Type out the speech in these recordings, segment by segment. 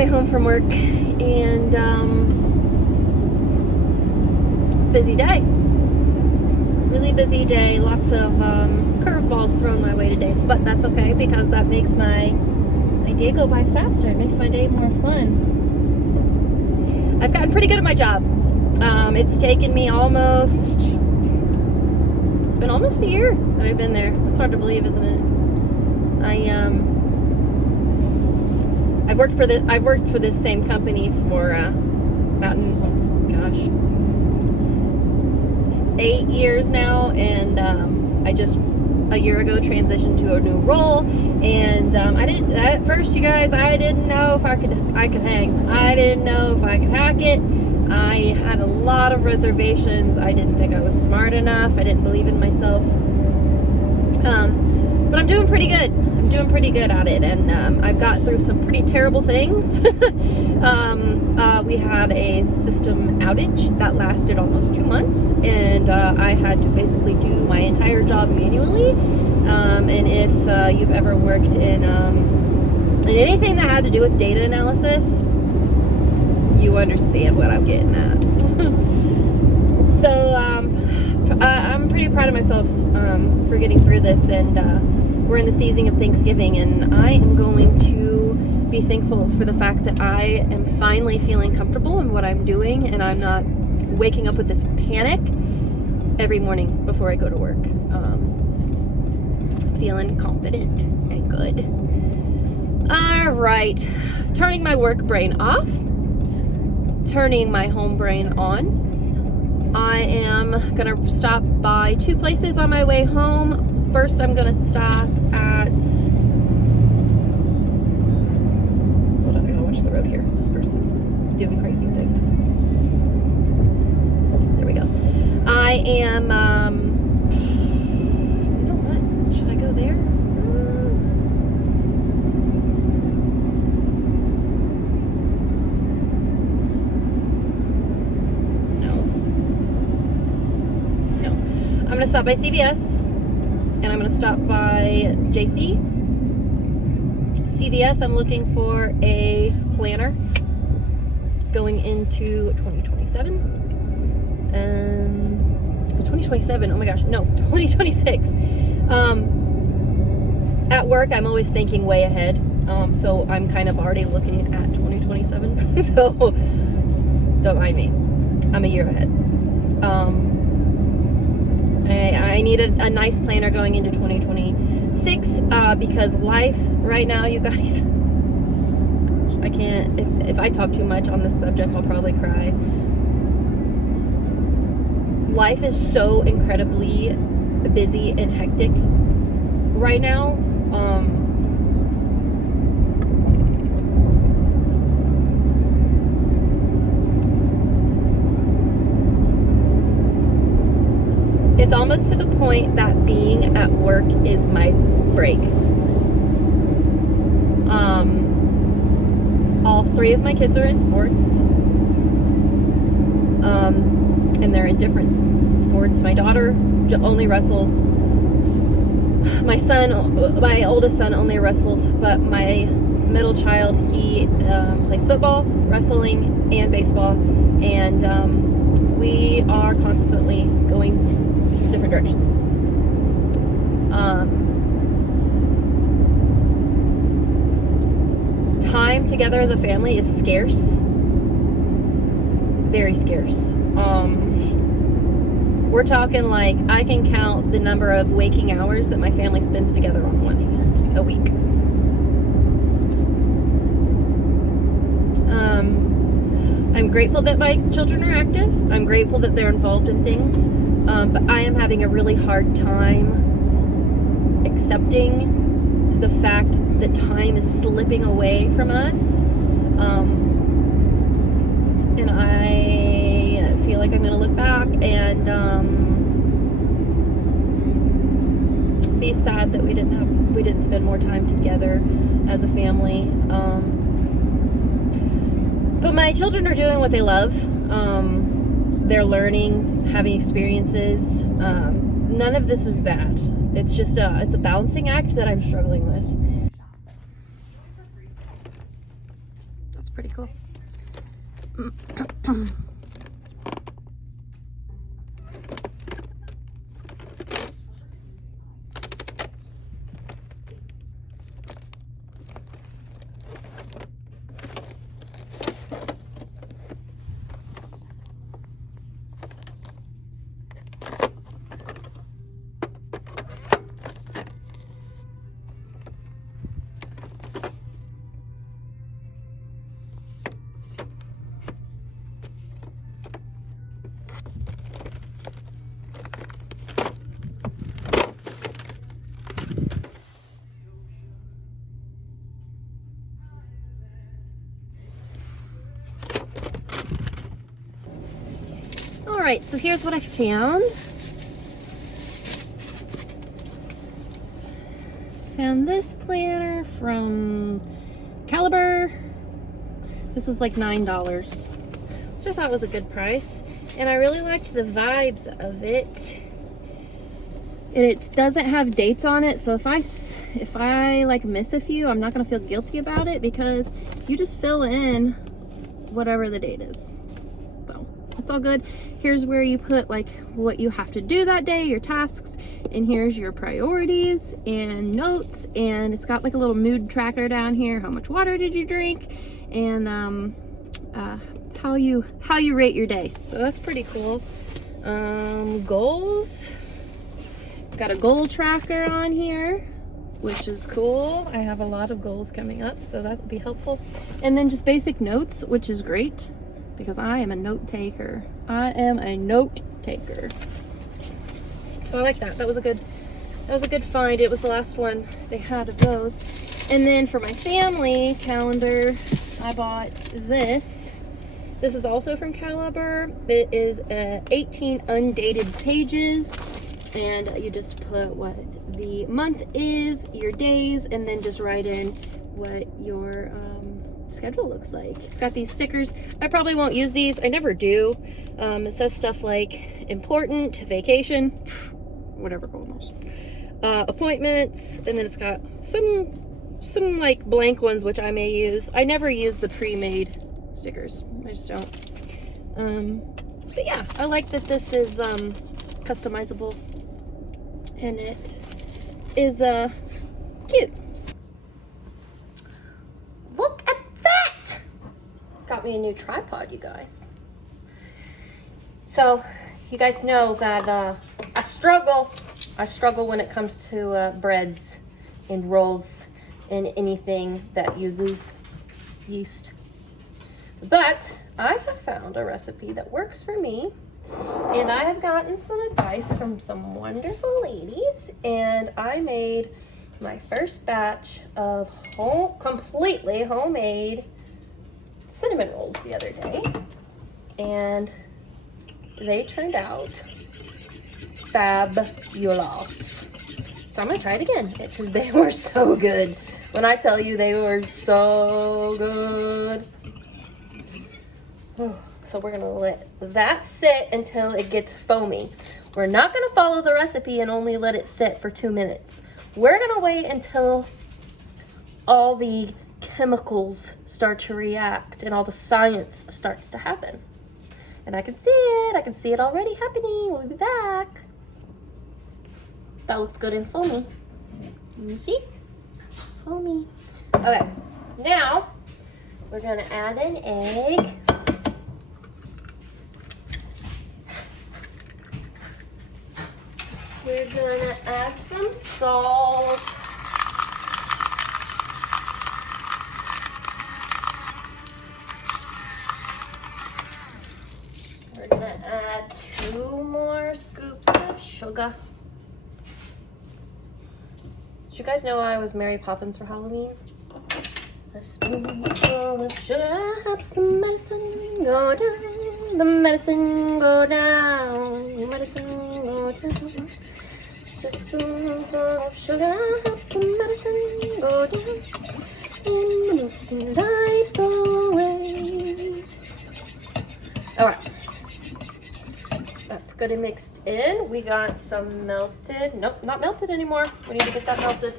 way home from work, and it's a busy day. It's a really busy day. Lots of curveballs thrown my way today, but that's okay because that makes my day go by faster. It makes my day more fun. I've gotten pretty good at my job. It's taken me it's been almost a year that I've been there. That's hard to believe, isn't it? I've worked for this same company for about 8 years now, and I just a year ago transitioned to a new role, and at first, you guys, I didn't know if I could hang. I didn't know if I could hack it. I had a lot of reservations. I didn't think I was smart enough. I didn't believe in myself. But I'm doing pretty good. I'm doing pretty good at it, and I've got through some pretty terrible things. We had a system outage that lasted almost 2 months, and I had to basically do my entire job manually. And if you've ever worked in anything that had to do with data analysis, you understand what I'm getting at. So I'm pretty proud of myself for getting through this, and we're in the season of Thanksgiving, and I am going to be thankful for the fact that I am finally feeling comfortable in what I'm doing, and I'm not waking up with this panic every morning before I go to work. Feeling confident and good. All right, turning my work brain off, turning my home brain on. I am gonna stop by 2 places on my way home. First, I'm gonna stop at, hold on, I gotta watch the road here. This person's doing crazy things. There we go. I am, you know what? Should I go there? I'm going to stop by CVS, and I'm going to stop by JC. CVS, I'm looking for a planner going into 2027. And 2027, oh my gosh, no, 2026. At work, I'm always thinking way ahead. So I'm kind of already looking at 2027. So don't mind me. I'm a year ahead. I need a nice planner going into 2026 because life right now, you guys, I can't, if I talk too much on this subject, I'll probably cry. Life is so incredibly busy and hectic right now. It's almost to the point that being at work is my break. All 3 of my kids are in sports. And they're in different sports. My daughter only wrestles. My oldest son only wrestles, but my middle child, he plays football, wrestling, and baseball. And we are constantly going different directions. Time together as a family is scarce. Very scarce. We're talking like I can count the number of waking hours that my family spends together on one hand a week. I'm grateful that my children are active. I'm grateful that they're involved in things. But I am having a really hard time accepting the fact that time is slipping away from us. And I feel like I'm going to look back and be sad that we didn't spend more time together as a family. But my children are doing what they love. They're learning, having experiences. None of this is bad. It's just it's a balancing act that I'm struggling with. pretty cool. All right, so here's what I found. Found this planner from Caliber. This was like $9, which I thought was a good price. And I really liked the vibes of it. And it doesn't have dates on it, so if I like miss a few, I'm not gonna feel guilty about it, because you just fill in whatever the date is. So it's all good. Here's where you put like what you have to do that day, your tasks, and here's your priorities and notes, and it's got like a little mood tracker down here. How much water did you drink, and how you rate your day. So that's pretty cool. Goals. It's got a goal tracker on here, which is cool. I have a lot of goals coming up, so that will be helpful. And then just basic notes, which is great because I am a note taker. So I like that. That was a good find. It was the last one they had of those. And then for my family calendar, I bought this. This is also from Caliber. It is 18 undated pages. And you just put what the month is, your days, and then just write in what your schedule looks like. It's got these stickers. I probably won't use these. I never do. It says stuff like important, vacation, whatever goals, appointments, and then it's got some like blank ones which I may use. I never use the pre-made stickers. I just don't. But yeah, I like that this is customizable. And it is cute. Look at that! Got me a new tripod, you guys. So you guys know that I struggle when it comes to breads and rolls and anything that uses yeast. But I have found a recipe that works for me. And I have gotten some advice from some wonderful ladies, and I made my first batch of completely homemade cinnamon rolls the other day, and they turned out fabulous. So I'm gonna try it again because they were so good. When I tell you they were so good. So we're gonna let that sit until it gets foamy. We're not gonna follow the recipe and only let it sit for 2 minutes. We're gonna wait until all the chemicals start to react and all the science starts to happen. And I can see it already happening. We'll be back. That looks good and foamy. You see? Foamy. Okay, now we're gonna add an egg. We're gonna add some salt. We're gonna add 2 more scoops of sugar. Did you guys know I was Mary Poppins for Halloween? A spoonful of sugar helps the medicine go down. The medicine go down. The medicine go down. Just a spoonful of sugar helps the medicine go down in the most delightful way. Alright. That's good and mixed in. We got some melted. Nope, not melted anymore. We need to get that melted.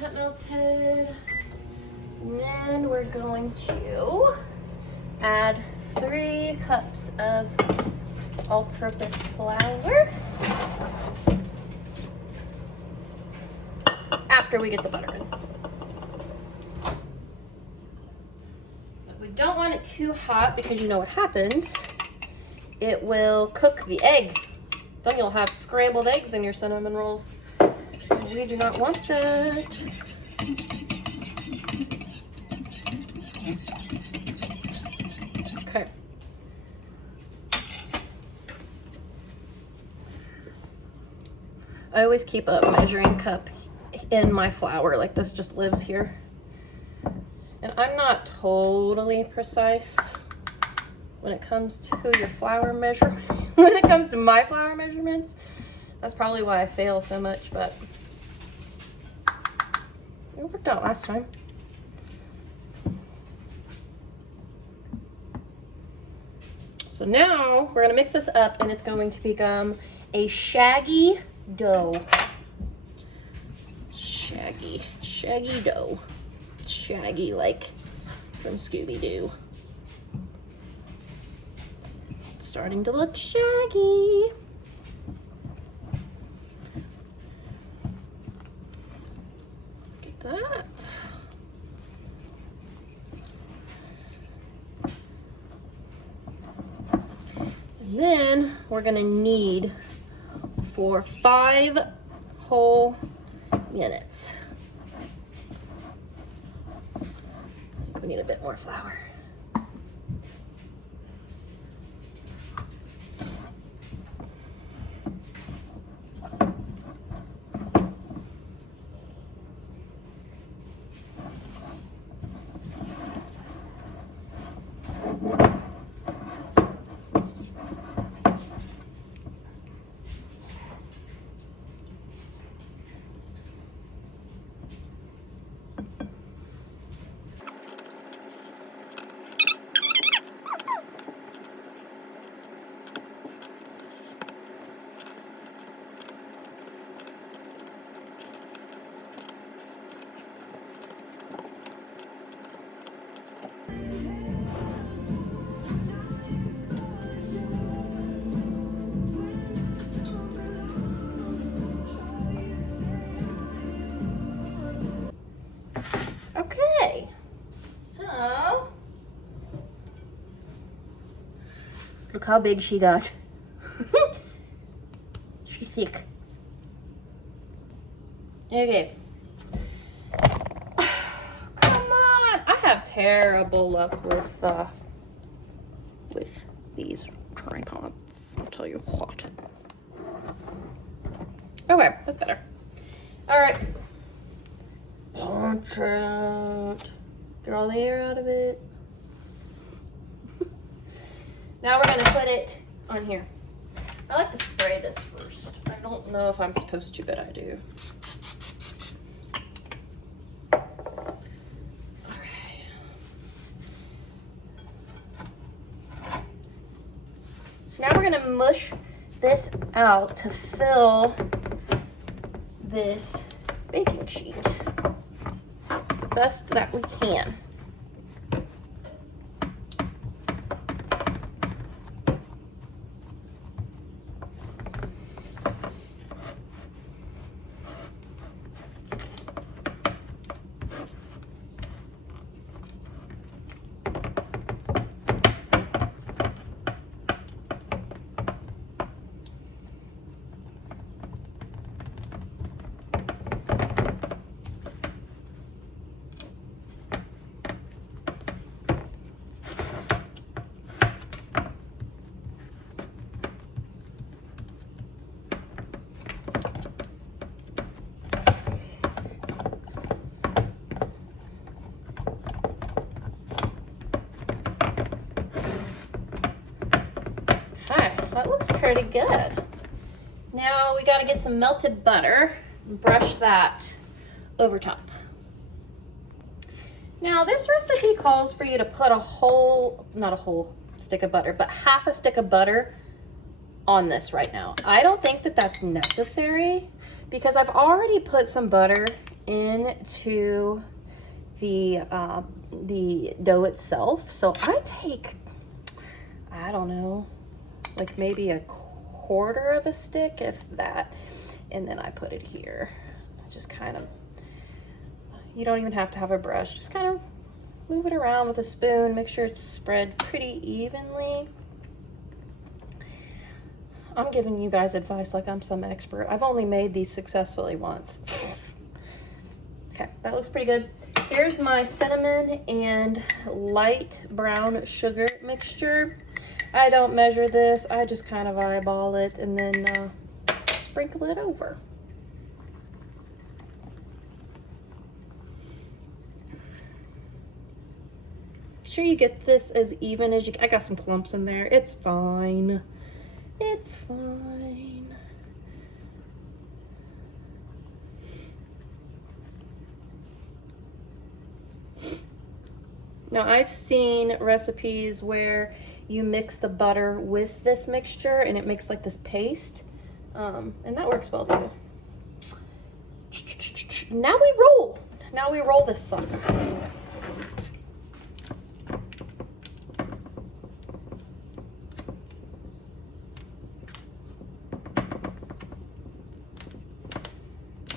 That melted. And then we're going to add 3 cups of all-purpose flour after we get the butter in. But we don't want it too hot because you know what happens. It will cook the egg. Then you'll have scrambled eggs in your cinnamon rolls. We do not want that. Okay. I always keep a measuring cup in my flour, like this just lives here. And I'm not totally precise when it comes to your flour measure. When it comes to my flour measurements, that's probably why I fail so much, but it worked out last time. So now we're gonna mix this up and it's going to become a shaggy dough. Shaggy dough. Shaggy like from Scooby-Doo. It's starting to look shaggy. Look at that. And then we're gonna need for 5 whole minutes. I think we need a bit more flour. Okay, so look how big she got. She's thick. Okay. Come on! I have terrible luck with these tripods. I'll tell you what. Okay, that's better. All right. Punch it. Get all the air out of it. Now we're gonna put it on here. I like to spray this first. I don't know if I'm supposed to, but I do. Okay. So now we're gonna mush this out to fill this baking sheet the best that we can. That looks pretty good. Now we gotta get some melted butter and brush that over top. Now this recipe calls for you to put a whole, not a whole stick of butter, but half a stick of butter on this right now. I don't think that that's necessary because I've already put some butter into the dough itself. So I take, I don't know, like maybe a quarter of a stick, if that, and then I put it here. I just kind of, you don't even have to have a brush, just kind of move it around with a spoon, make sure it's spread pretty evenly. I'm giving you guys advice like I'm some expert. I've only made these successfully once. Okay, that looks pretty good. Here's my cinnamon and light brown sugar mixture. I don't measure this, I just kind of eyeball it and then sprinkle it over. Make sure you get this as even as you can. I got some clumps in there, it's fine. It's fine. Now I've seen recipes where you mix the butter with this mixture and it makes like this paste, and that works well too. Now we roll. Now we roll this sucker.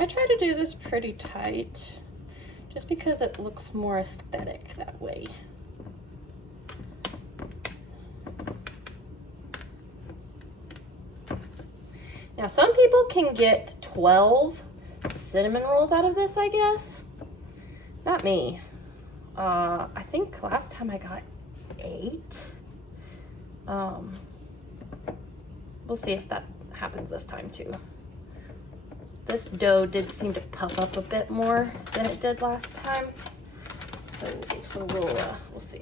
I try to do this pretty tight just because it looks more aesthetic that way. Now some people can get 12 cinnamon rolls out of this, I guess. Not me. I think last time I got 8. We'll see if that happens this time too. This dough did seem to puff up a bit more than it did last time, so we'll see.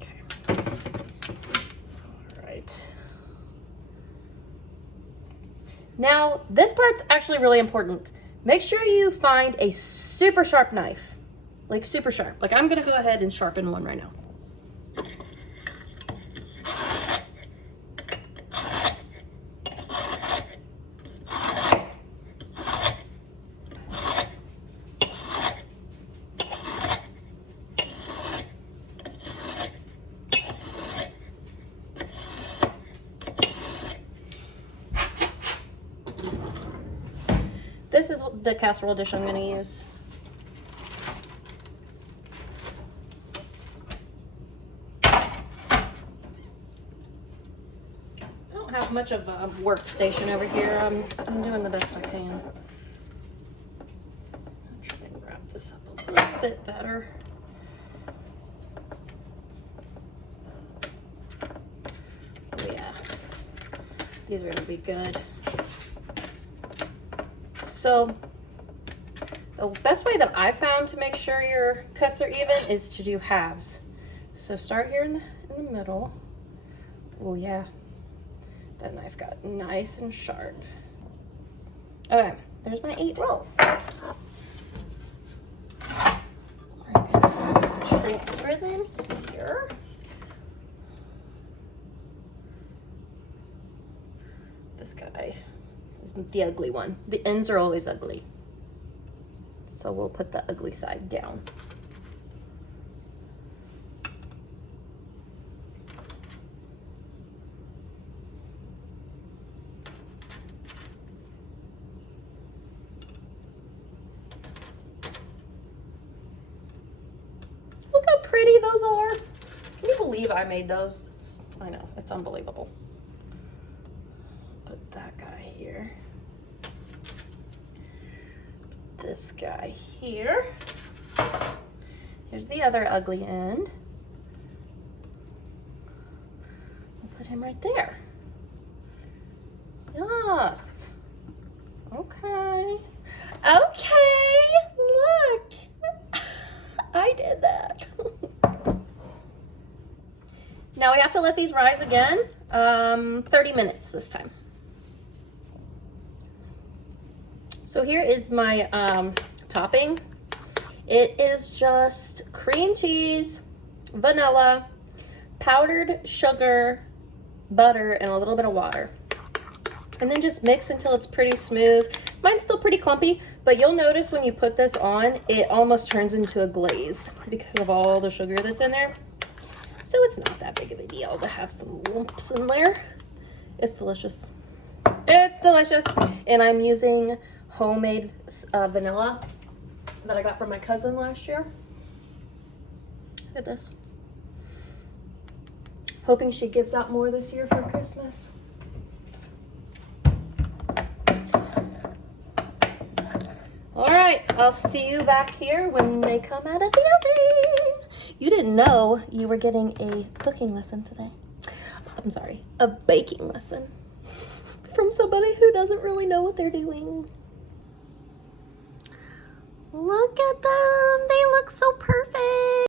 Okay. All right. Now this part's actually really important. Make sure you find a super sharp knife, like super sharp. Like I'm gonna go ahead and sharpen one right now. This is the casserole dish I'm going to use. I don't have much of a workstation over here. I'm doing the best I can. I'm trying to wrap this up a little bit better. Oh yeah, these are going to be good. So the best way that I found to make sure your cuts are even is to do halves. So start here in the middle. Oh yeah, that knife got nice and sharp. Okay, there's my 8 rolls. We're gonna transfer them here. This guy is the ugly one. The ends are always ugly. So we'll put the ugly side down. Look how pretty those are. Can you believe I made those? I know, it's unbelievable. Put that guy here. Put this guy here. Here's the other ugly end. I'll put him right there. Yes. Okay. Okay, look. I did that. Now we have to let these rise again, 30 minutes this time. So here is my topping. It is just cream cheese, vanilla, powdered sugar, butter, and a little bit of water. And then just mix until it's pretty smooth. Mine's still pretty clumpy, but you'll notice when you put this on, it almost turns into a glaze because of all the sugar that's in there. So it's not that big of a deal to have some lumps in there. It's delicious. It's delicious. And I'm using homemade vanilla that I got from my cousin last year. Look at this. Hoping she gives out more this year for Christmas. All right, I'll see you back here when they come out of the oven. You didn't know you were getting a cooking lesson today. I'm sorry, a baking lesson from somebody who doesn't really know what they're doing. Look at them, they look so perfect.